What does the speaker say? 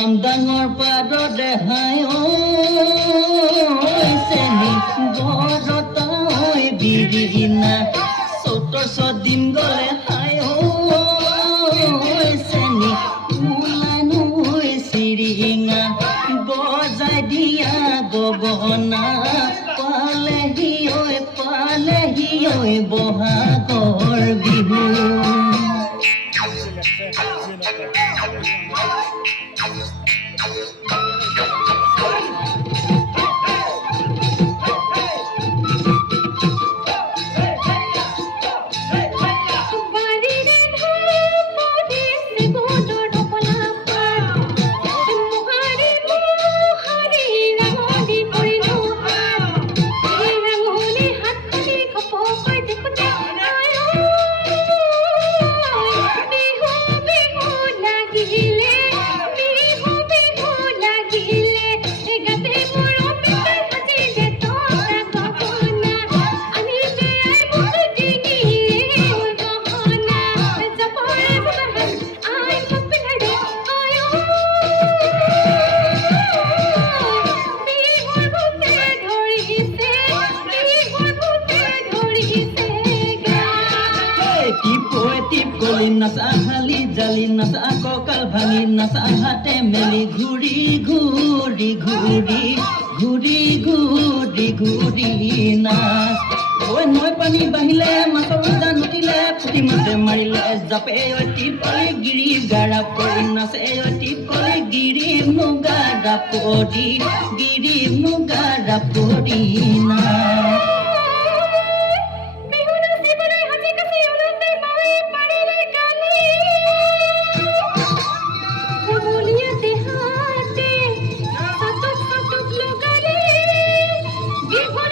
নাম ডাঙৰ পাদত দেহাই চেনি বৰতা বিৰিণা চৌতৰ ছদিন গলে হাই চেনি ওলাই নৈ চিৰিঙা বজাই দিয়া গগনা পালেহি বহাগৰ বিহু নাচা হালি জালি নাচা কঁকাল ভাঙি নাচা হাতে মেলি ঘূৰি ঘূৰি ঘূৰি ঘূৰি ঘূৰি ঘূৰি নাচ নৈ পানী বাঢ়িলে মাছৰ উজান উঠিলে পুঠি মাছে মাৰিলে জাপে টিপলি গিৰি গাৰা পৰি নাচে টিপলি গিৰি মুগাৰা পৰি নাচ Viva